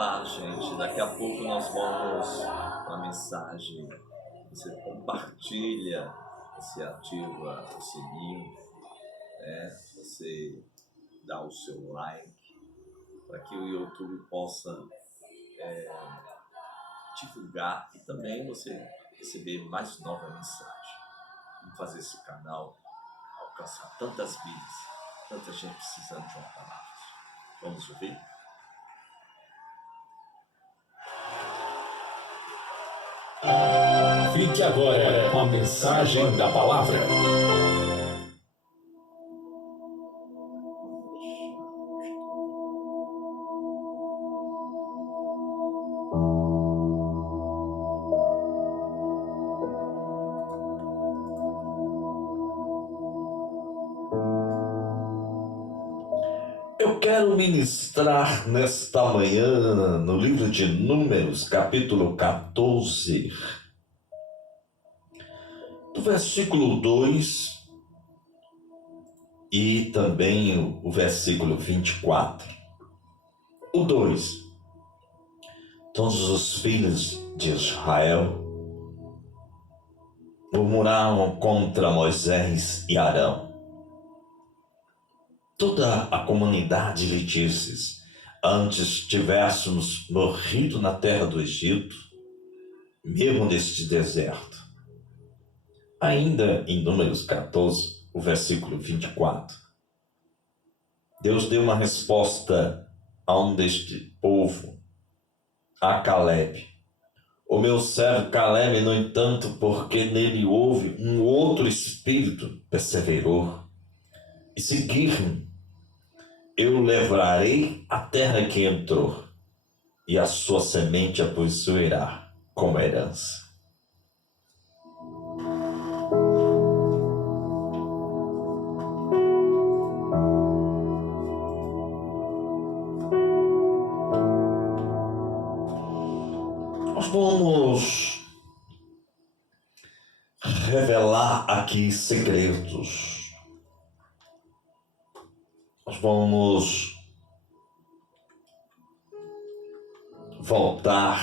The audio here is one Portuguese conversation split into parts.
Olá, gente. Daqui a pouco nós vamos com a mensagem. Você compartilha, você ativa o sininho, você dá o seu like para que o YouTube possa divulgar e também você receber mais nova mensagem. Vamos fazer esse canal alcançar tantas vidas, tanta gente precisando de uma palavra. Vamos ouvir? Fique agora com a mensagem da palavra. Eu quero ministrar nesta manhã no livro de Números, capítulo 14, do versículo 2 e também o versículo 24. O 2. Todos os filhos de Israel murmuravam contra Moisés e Arão. Toda a comunidade lhe disse: antes tivéssemos morrido na terra do Egito, mesmo neste deserto. Ainda em Números 14, o versículo 24, Deus deu uma resposta a um deste povo, a Caleb. O meu servo Caleb, no entanto, porque nele houve um outro espírito, perseverou e seguir-me. Eu levarei a terra que entrou, e a sua semente a possuirá como herança. Nós vamos revelar aqui segredos. Nós vamos voltar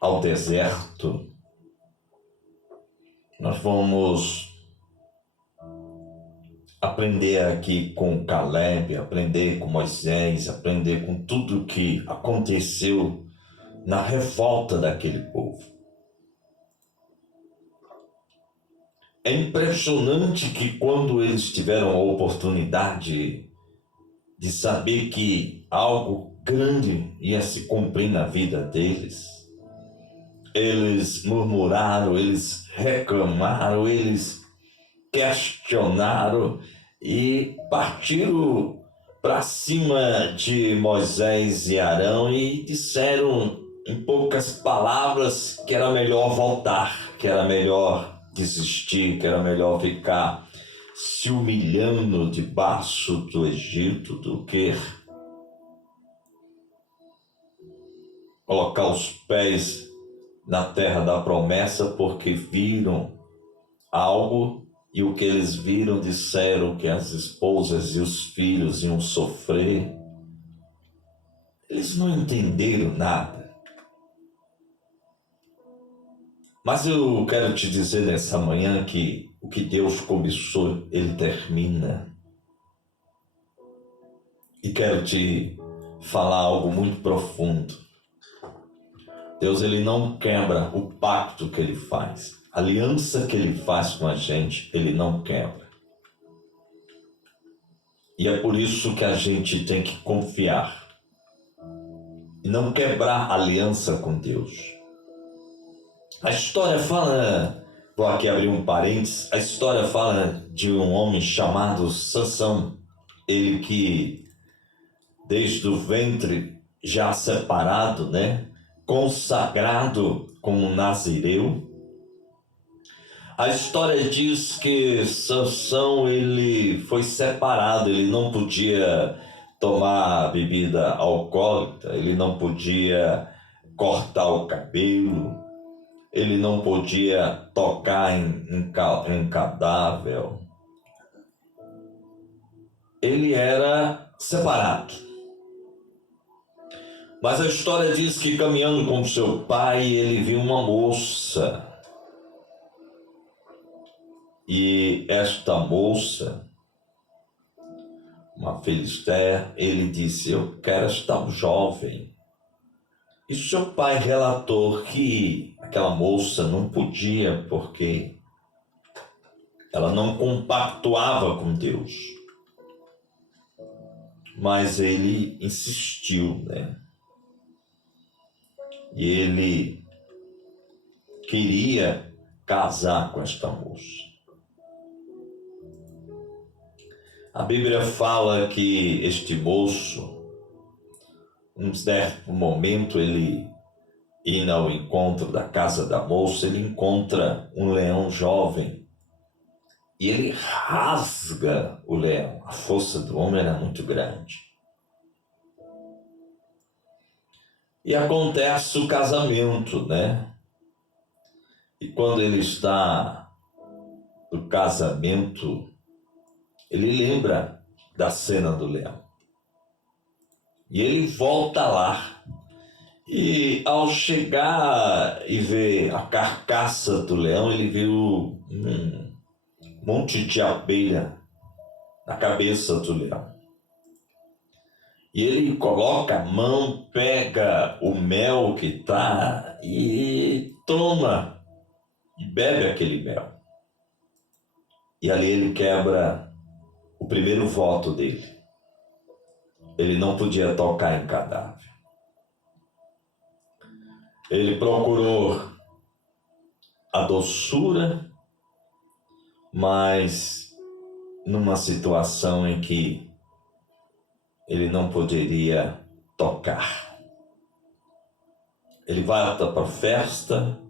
ao deserto. Nós vamos aprender aqui com Caleb, aprender com Moisés, aprender com tudo que aconteceu na revolta daquele povo. É impressionante que quando eles tiveram a oportunidade de saber que algo grande ia se cumprir na vida deles, eles murmuraram, eles reclamaram, eles questionaram e partiram para cima de Moisés e Arão e disseram em poucas palavras que era melhor voltar, que era melhor desistir, que era melhor ficar se humilhando debaixo do Egito do que colocar os pés na terra da promessa, porque viram algo e o que eles viram disseram que as esposas e os filhos iam sofrer. Eles não entenderam nada. Mas eu quero te dizer nessa manhã que o que Deus começou, Ele termina. E quero te falar algo muito profundo. Deus, Ele não quebra o pacto que Ele faz. A aliança que Ele faz com a gente, Ele não quebra. E é por isso que a gente tem que confiar. E não quebrar a aliança com Deus. A história fala, vou aqui abrir um parênteses, a história fala de um homem chamado Sansão, ele que desde o ventre já separado, consagrado como nazireu. A história diz que Sansão ele foi separado, ele não podia tomar bebida alcoólica, ele não podia cortar o cabelo, ele não podia tocar em cadáver. Ele era separado. Mas a história diz que caminhando com seu pai, ele viu uma moça. E esta moça, uma filisteia, ele disse: eu quero esta jovem. E seu pai relatou que aquela moça não podia, porque ela não compactuava com Deus. Mas ele insistiu, né? E ele queria casar com esta moça. A Bíblia fala que este moço, num certo momento, ele indo ao encontro da casa da moça, ele encontra um leão jovem e ele rasga o leão. A força do homem era muito grande. E acontece o casamento, né? E quando ele está no casamento, ele lembra da cena do leão. E ele volta lá. E ao chegar e ver a carcaça do leão, ele viu um monte de abelha na cabeça do leão. E ele coloca a mão, pega o mel que está e toma e bebe aquele mel. E ali ele quebra o primeiro voto dele. Ele não podia tocar em cadáver. Ele procurou a doçura, mas numa situação em que ele não poderia tocar. Ele volta para a festa,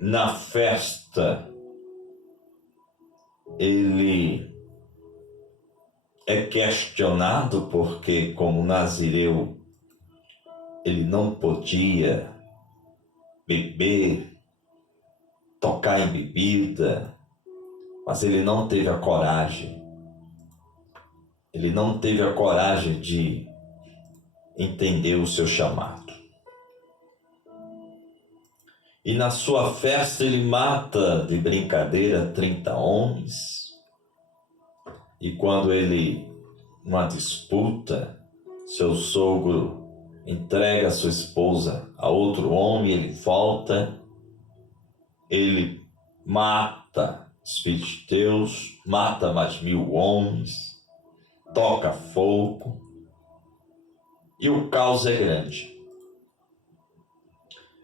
na festa, ele é questionado porque, como nazireu, ele não podia beber, tocar em bebida, mas ele não teve a coragem. Ele não teve a coragem de entender o seu chamado. E na sua festa ele mata de brincadeira 30 homens. E quando ele, numa disputa, seu sogro entrega sua esposa a outro homem, ele volta, ele mata os filisteus, mata mais 1000 homens, toca fogo, e o caos é grande.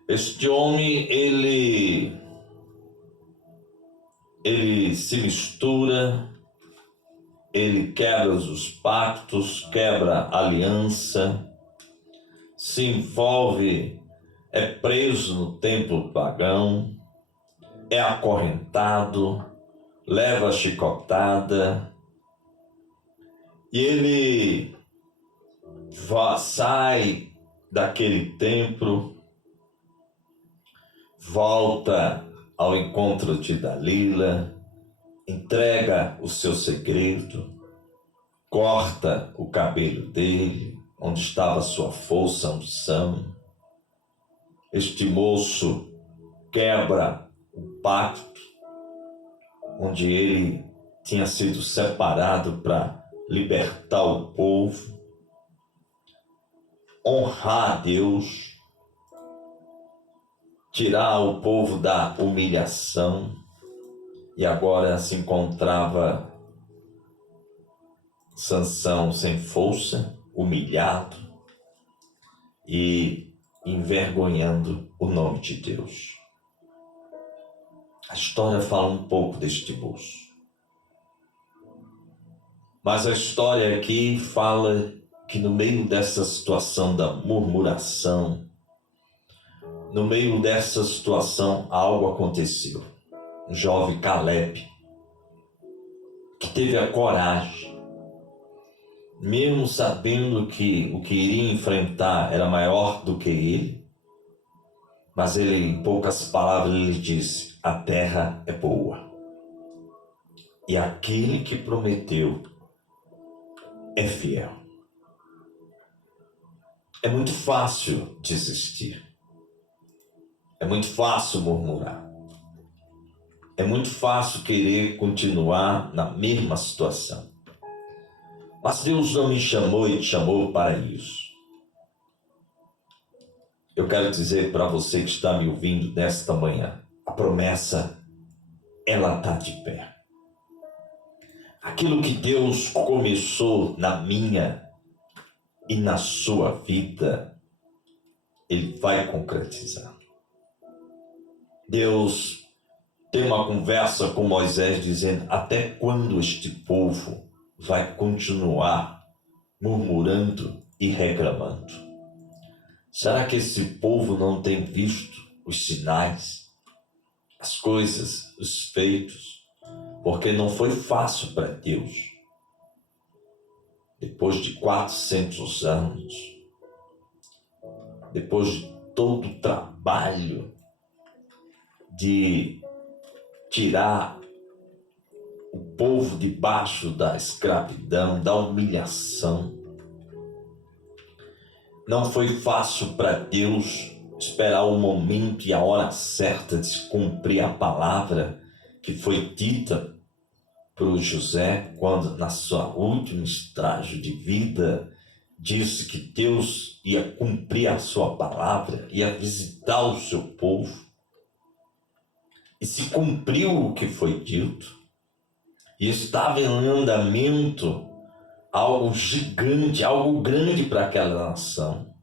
Este homem, ele se mistura, ele quebra os pactos, quebra a aliança, se envolve, é preso no templo pagão, é acorrentado, leva a chicotada, e ele sai daquele templo, volta ao encontro de Dalila, entrega o seu segredo, corta o cabelo dele, onde estava sua força, a unção. Este moço quebra o pacto, onde ele tinha sido separado para libertar o povo, honrar a Deus, tirar o povo da humilhação, e agora se encontrava Sansão sem força, humilhado e envergonhando o nome de Deus. A história fala um pouco deste moço. Mas a história aqui fala que no meio dessa situação da murmuração, no meio dessa situação, algo aconteceu. Um jovem Caleb, que teve a coragem, mesmo sabendo que o que iria enfrentar era maior do que ele, mas ele, em poucas palavras, ele disse: a terra é boa, e aquele que prometeu é fiel. É muito fácil desistir. É muito fácil murmurar. É muito fácil querer continuar na mesma situação. Mas Deus não me chamou e te chamou para isso. Eu quero dizer para você que está me ouvindo nesta manhã, a promessa, ela está de pé. Aquilo que Deus começou na minha e na sua vida, Ele vai concretizar. Deus tem uma conversa com Moisés dizendo: até quando este povo vai continuar murmurando e reclamando? Será que esse povo não tem visto os sinais, as coisas, os feitos? Porque não foi fácil para Deus. Depois de 400 anos, depois de todo o trabalho de tirar o povo debaixo da escravidão, da humilhação, não foi fácil para Deus esperar o momento e a hora certa de se cumprir a palavra que foi dita para José, quando na sua última estágio de vida disse que Deus ia cumprir a sua palavra, ia visitar o seu povo. E se cumpriu o que foi dito, e estava em andamento algo gigante, algo grande para aquela nação.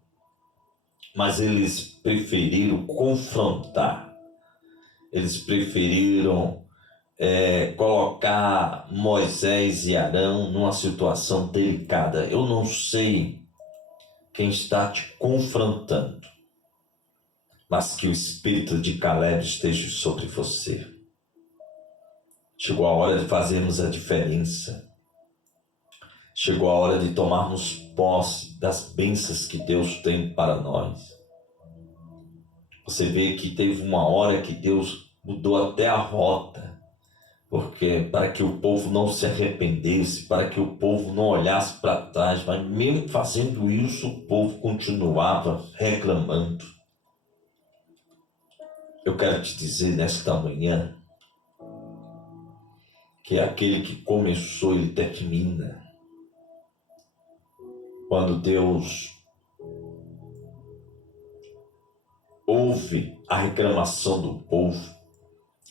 Mas eles preferiram confrontar, eles preferiram colocar Moisés e Arão numa situação delicada. Eu não sei quem está te confrontando, mas que o espírito de Caleb esteja sobre você. Chegou a hora de fazermos a diferença. Chegou a hora de tomarmos posse das bênçãos que Deus tem para nós. Você vê que teve uma hora que Deus mudou até a rota, porque para que o povo não se arrependesse, para que o povo não olhasse para trás, mas mesmo fazendo isso, o povo continuava reclamando. Eu quero te dizer nesta manhã que aquele que começou, ele termina. Quando Deus ouve a reclamação do povo,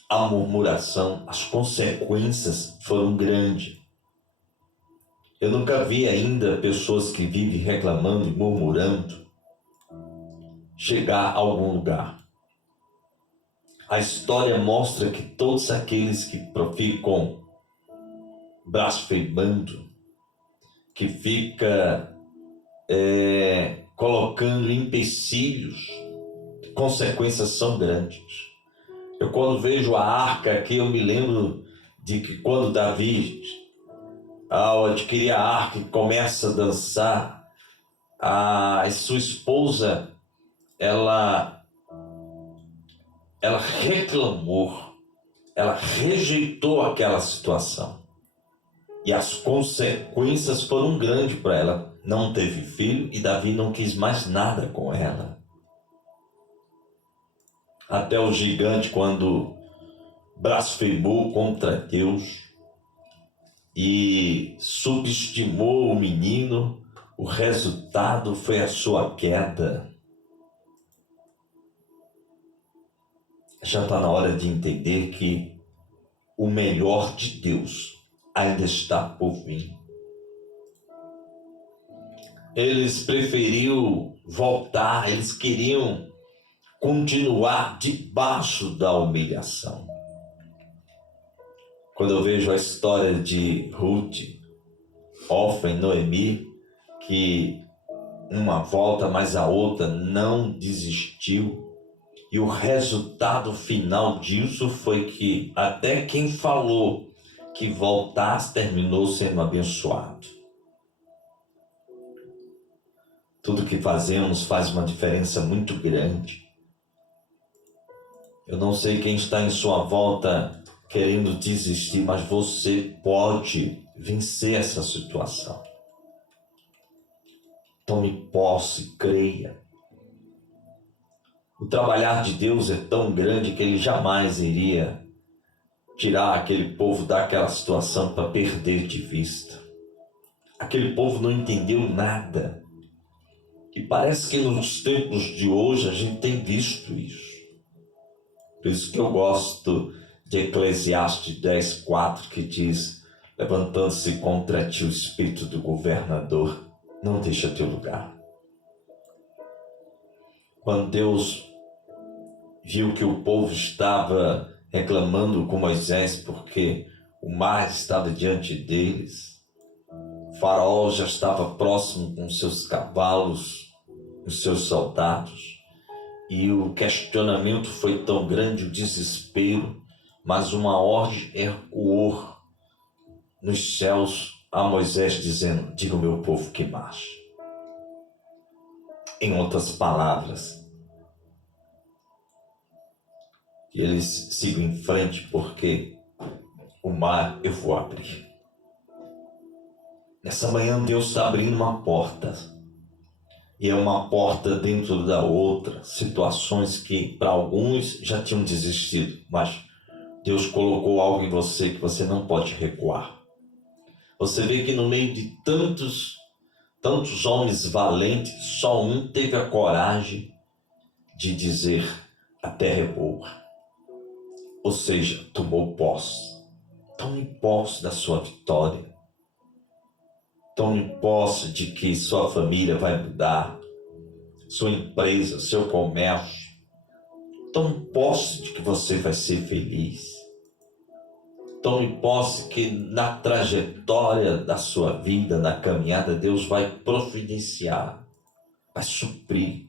a murmuração, as consequências foram grandes. Eu nunca vi ainda pessoas que vivem reclamando e murmurando chegar a algum lugar. A história mostra que todos aqueles que ficam blasfemando, que fica colocando empecilhos, consequências são grandes. Eu quando vejo a arca aqui, eu me lembro de que quando Davi, ao adquirir a arca e começa a dançar, a sua esposa, ela reclamou, ela rejeitou aquela situação. E as consequências foram grandes para ela. Não teve filho e Davi não quis mais nada com ela. Até o gigante, quando blasfemou contra Deus e subestimou o menino, o resultado foi a sua queda. Já está na hora de entender que o melhor de Deus ainda está por vir. Eles preferiram voltar, eles queriam continuar debaixo da humilhação. Quando eu vejo a história de Ruth, Orfa e Noemi, que uma volta, mas a outra não desistiu, e o resultado final disso foi que até quem falou que voltasse terminou sendo abençoado. Tudo que fazemos faz uma diferença muito grande. Eu não sei quem está em sua volta querendo desistir, mas você pode vencer essa situação. Tome posse, creia. O trabalhar de Deus é tão grande que Ele jamais iria tirar aquele povo daquela situação para perder de vista. Aquele povo não entendeu nada. E parece que nos tempos de hoje a gente tem visto isso. Por isso que eu gosto de Eclesiastes 10:4, que diz: levantando-se contra ti o espírito do governador, não deixa teu lugar. Quando Deus viu que o povo estava reclamando com Moisés porque o mar estava diante deles, o faraó já estava próximo com seus cavalos, os seus soldados, e o questionamento foi tão grande, o desespero, mas uma ordem ecoou nos céus a Moisés dizendo: diga ao meu povo que marche. Em outras palavras, que eles sigam em frente, porque o mar eu vou abrir. Nessa manhã Deus está abrindo uma porta, e é uma porta dentro da outra, situações que para alguns já tinham desistido, mas Deus colocou algo em você que você não pode recuar. Você vê que no meio de tantos homens valentes, só um teve a coragem de dizer: a terra é boa. Ou seja, tomou posse. Tome posse da sua vitória. Tome posse de que sua família vai mudar, sua empresa, seu comércio. Tome posse de que você vai ser feliz. Tome posse que na trajetória da sua vida, na caminhada, Deus vai providenciar, vai suprir,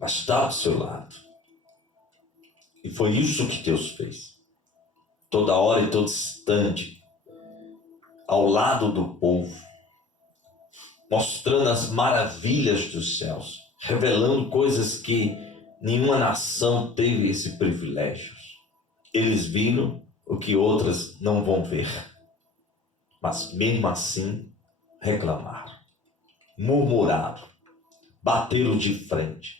vai estar do seu lado. E foi isso que Deus fez. Toda hora e todo instante, ao lado do povo, mostrando as maravilhas dos céus, revelando coisas que nenhuma nação teve esse privilégio. Eles viram o que outras não vão ver, mas mesmo assim reclamaram, murmuraram, bateram de frente,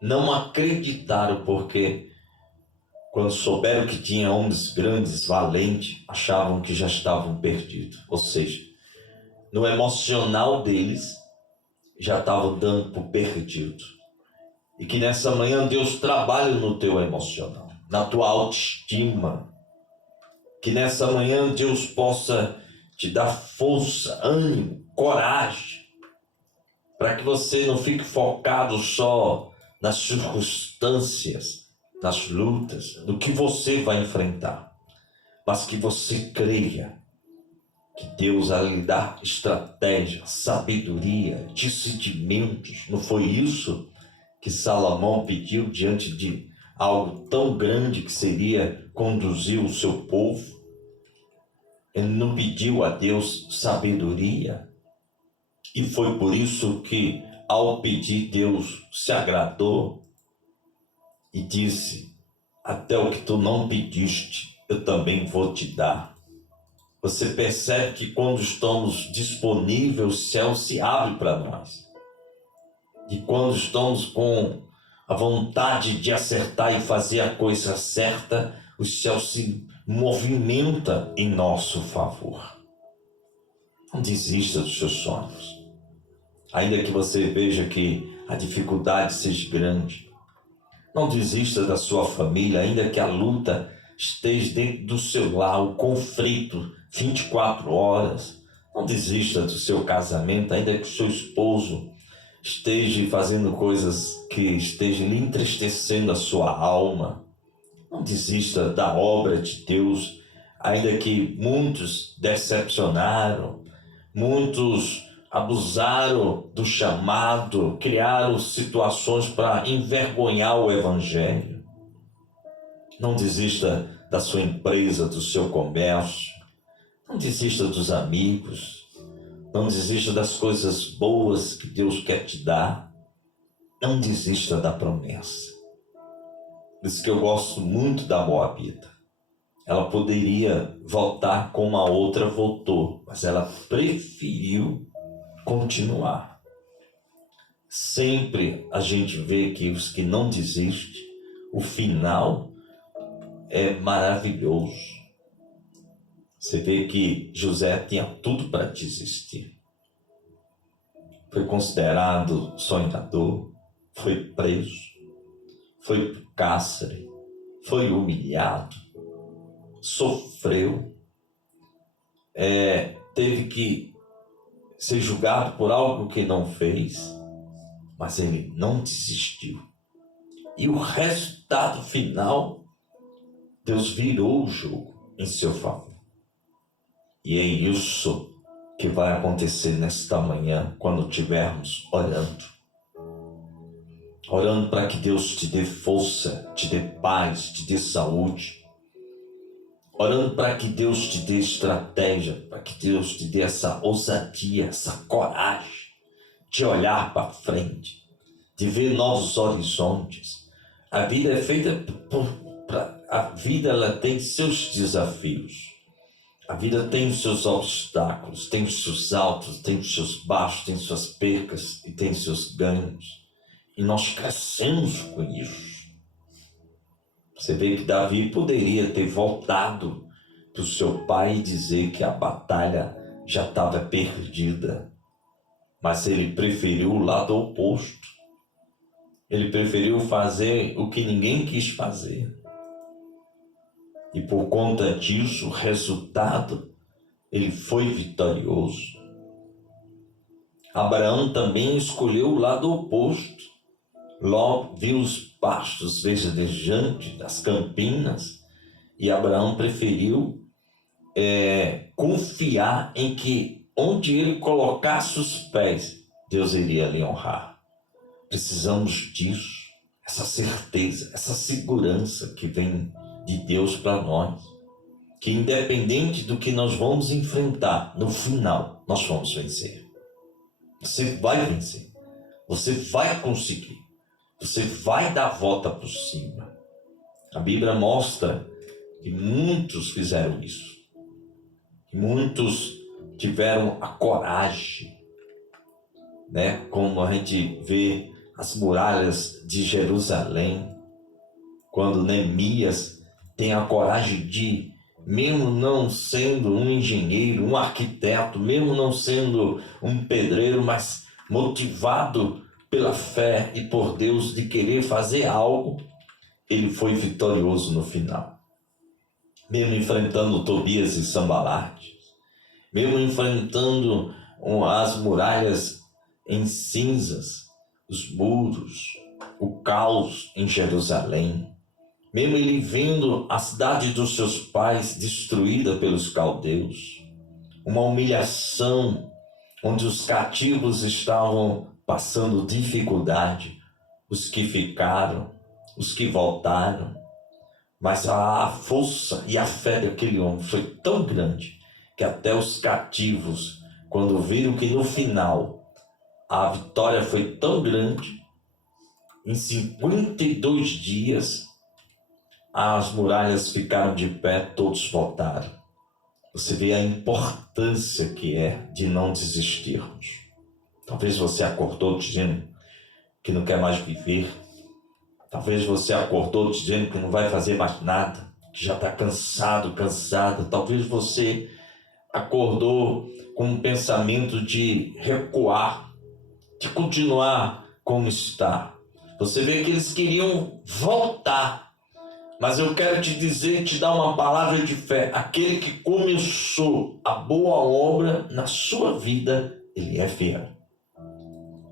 não acreditaram, porque quando souberam que tinha homens grandes, valentes, achavam que já estavam perdidos. Ou seja, no emocional deles, já estavam dando por perdido. E que nessa manhã Deus trabalhe no teu emocional, na tua autoestima. Que nessa manhã Deus possa te dar força, ânimo, coragem, para que você não fique focado só nas circunstâncias, nas lutas, no que você vai enfrentar, mas que você creia que Deus vai lhe dar estratégia, sabedoria, discernimentos. Não foi isso que Salomão pediu diante de algo tão grande que seria conduzir o seu povo? Ele não pediu a Deus sabedoria, e foi por isso que, ao pedir, Deus se agradou e disse: até o que tu não pediste, eu também vou te dar. Você percebe que quando estamos disponíveis, o céu se abre para nós. E quando estamos com a vontade de acertar e fazer a coisa certa, o céu se movimenta em nosso favor. Não desista dos seus sonhos. Ainda que você veja que a dificuldade seja grande, não desista da sua família, ainda que a luta esteja dentro do seu lar, o conflito 24 horas. Não desista do seu casamento, ainda que o seu esposo esteja fazendo coisas que estejam lhe entristecendo a sua alma. Não desista da obra de Deus, ainda que muitos decepcionaram, muitos abusaram do chamado, criaram situações para envergonhar o Evangelho. Não desista da sua empresa, do seu comércio. Não desista dos amigos. Não desista das coisas boas que Deus quer te dar. Não desista da promessa. Por isso que eu gosto muito da Moabita. Ela poderia voltar como a outra voltou, mas ela preferiu continuar. sempre a gente vê que os que não desistem, o final é maravilhoso. Você vê que José tinha tudo para desistir. Foi considerado sonhador, foi preso, foi para o cárcere, foi humilhado, sofreu, teve que ser julgado por algo que não fez, mas ele não desistiu. E o resultado final, Deus virou o jogo em seu favor. E é isso que vai acontecer nesta manhã, quando estivermos orando. Orando para que Deus te dê força, te dê paz, te dê saúde. Orando para que Deus te dê estratégia, para que Deus te dê essa ousadia, essa coragem de olhar para frente, de ver novos horizontes. A vida é feita a vida ela tem seus desafios. A vida tem os seus obstáculos, tem os seus altos, tem os seus baixos, tem suas percas e tem os seus ganhos. E nós crescemos com isso. Você vê que Davi poderia ter voltado para o seu pai e dizer que a batalha já estava perdida. Mas ele preferiu o lado oposto. Ele preferiu fazer o que ninguém quis fazer. E por conta disso, o resultado, ele foi vitorioso. Abraão também escolheu o lado oposto. Logo viu os pastos verdejantes das campinas e Abraão preferiu confiar em que onde ele colocasse os pés, Deus iria lhe honrar. Precisamos disso, essa certeza, essa segurança que vem de Deus para nós, que independente do que nós vamos enfrentar, no final nós vamos vencer. Você vai vencer, você vai conseguir, você vai dar a volta por cima. A Bíblia mostra que muitos fizeram isso, que muitos tiveram a coragem, né? Como a gente vê as muralhas de Jerusalém, quando Neemias tem a coragem de, mesmo não sendo um engenheiro, um arquiteto, mesmo não sendo um pedreiro, mas motivado pela fé e por Deus de querer fazer algo, ele foi vitorioso no final. Mesmo enfrentando Tobias e Sambalate, mesmo enfrentando as muralhas em cinzas, os muros, o caos em Jerusalém, mesmo ele vendo a cidade dos seus pais destruída pelos caldeus, uma humilhação onde os cativos estavam passando dificuldade, os que ficaram, os que voltaram, mas a força e a fé daquele homem foi tão grande que até os cativos, quando viram que no final a vitória foi tão grande, em 52 dias as muralhas ficaram de pé, todos voltaram. Você vê a importância que é de não desistirmos. Talvez você acordou dizendo que não quer mais viver. Talvez você acordou dizendo que não vai fazer mais nada, que já está cansado, cansada. Talvez você acordou com um pensamento de recuar, de continuar como está. Você vê que eles queriam voltar. Mas eu quero te dizer, te dar uma palavra de fé. Aquele que começou a boa obra na sua vida, ele é fiel.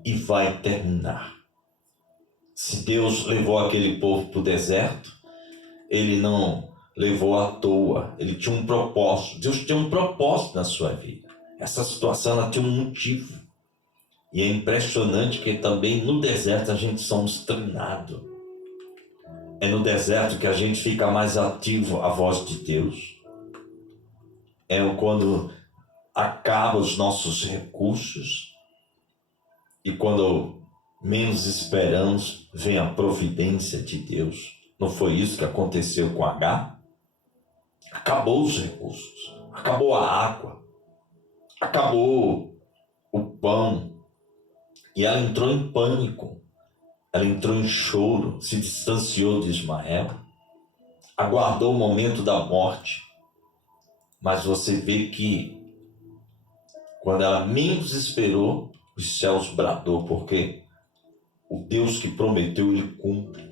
E vai terminar. Se Deus levou aquele povo para o deserto, ele não levou à toa. Ele tinha um propósito. Deus tinha um propósito na sua vida. Essa situação ela tinha um motivo. E é impressionante que também no deserto a gente somos treinados. É no deserto que a gente fica mais ativo à voz de Deus. É quando acabam os nossos recursos e quando menos esperamos, vem a providência de Deus. Não foi isso que aconteceu com H? Acabou os recursos, acabou a água, acabou o pão, E ela entrou em pânico, ela entrou em choro, se distanciou de Ismael, aguardou o momento da morte. Mas você vê que quando ela menos esperou, os céus bradou, porque o Deus que prometeu, ele cumpre.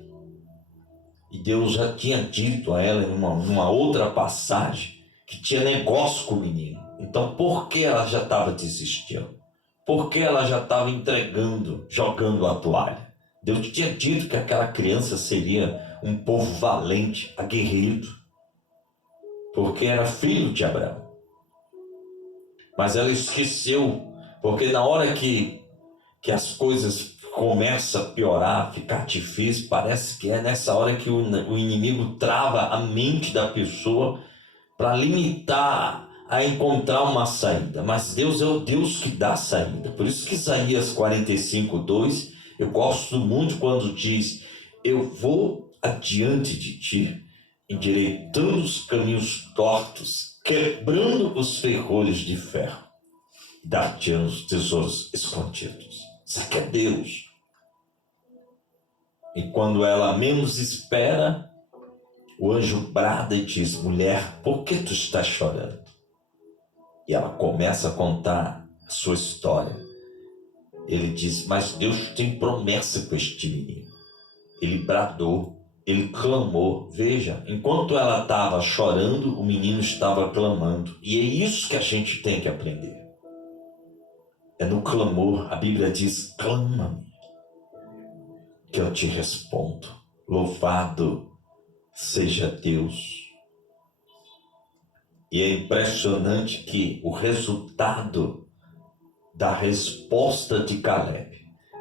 E Deus já tinha dito a ela numa outra passagem que tinha negócio com o menino. Então por que ela já estava desistindo? Por que ela já estava entregando, jogando a toalha? Deus tinha dito que aquela criança seria um povo valente, aguerrido, porque era filho de Abraão. Mas ela esqueceu, porque na hora que as coisas começam a piorar, ficar difícil, parece que é nessa hora que o inimigo trava a mente da pessoa para limitar a encontrar uma saída. Mas Deus é o Deus que dá saída. Por isso que Isaías 45:2, eu gosto muito quando diz: eu vou adiante de ti, endireitando os caminhos tortos, quebrando os ferrolhos de ferro, dar-te os tesouros escondidos. Isso aqui é Deus. E quando ela menos espera, o anjo brada e diz: mulher, por que tu estás chorando? E ela começa a contar a sua história. Ele diz: mas Deus tem promessa com este menino. Ele bradou, ele clamou. Veja, enquanto ela estava chorando, o menino estava clamando. E é isso que a gente tem que aprender. É no clamor. A Bíblia diz: clama-me, que eu te respondo. Louvado seja Deus. E é impressionante que o resultado da resposta de Caleb,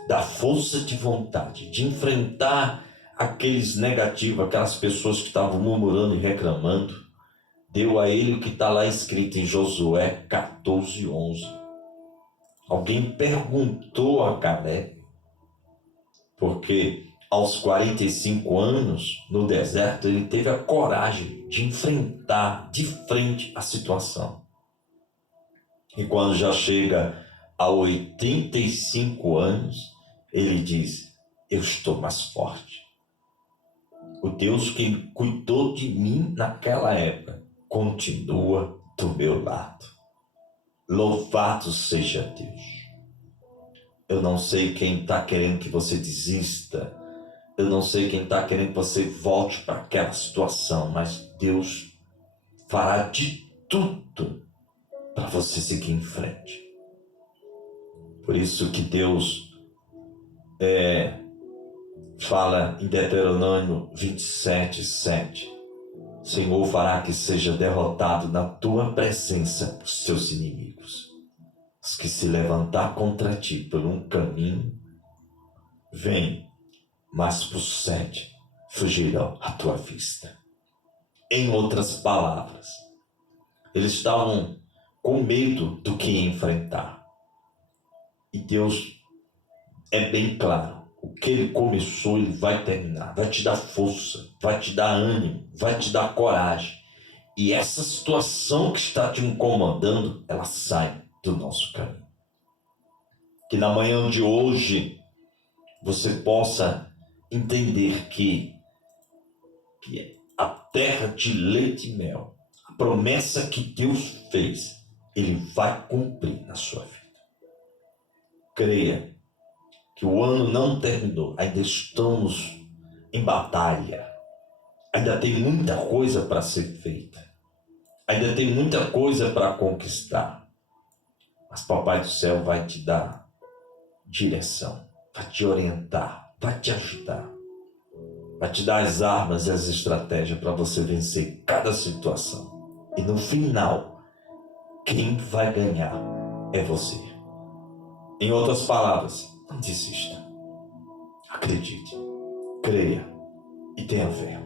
da força de vontade, de enfrentar aqueles negativos, aquelas pessoas que estavam murmurando e reclamando, deu a ele o que está lá escrito em Josué 14:11. Alguém perguntou a Caleb, porque aos 45 anos no deserto ele teve a coragem de enfrentar de frente a situação. E quando já chega a 85 anos, ele diz: eu estou mais forte. O Deus que cuidou de mim naquela época continua do meu lado. Louvado seja Deus. Eu não sei quem está querendo que você desista. Eu não sei quem está querendo que você volte para aquela situação. Mas Deus fará de tudo para você seguir em frente. Por isso que Deus fala em Deuteronômio 27:7. Senhor fará que seja derrotado na tua presença os teus inimigos. Os que se levantar contra ti por um caminho, vem, mas por 7 fugirão à tua vista. Em outras palavras, eles estavam com medo do que ia enfrentar. E Deus é bem claro. O que ele começou, ele vai terminar. Vai te dar força, vai te dar ânimo, vai te dar coragem. E essa situação que está te incomodando, ela sai do nosso caminho. Que na manhã de hoje você possa entender que a terra de leite e mel, a promessa que Deus fez, ele vai cumprir na sua vida. Creia que o ano não terminou, ainda estamos em batalha, ainda tem muita coisa para ser feita, ainda tem muita coisa para conquistar, mas Papai do Céu vai te dar direção, vai te orientar, vai te ajudar, vai te dar as armas e as estratégias para você vencer cada situação. E no final, quem vai ganhar é você. Em outras palavras, não desista. Acredite, creia e tenha fé.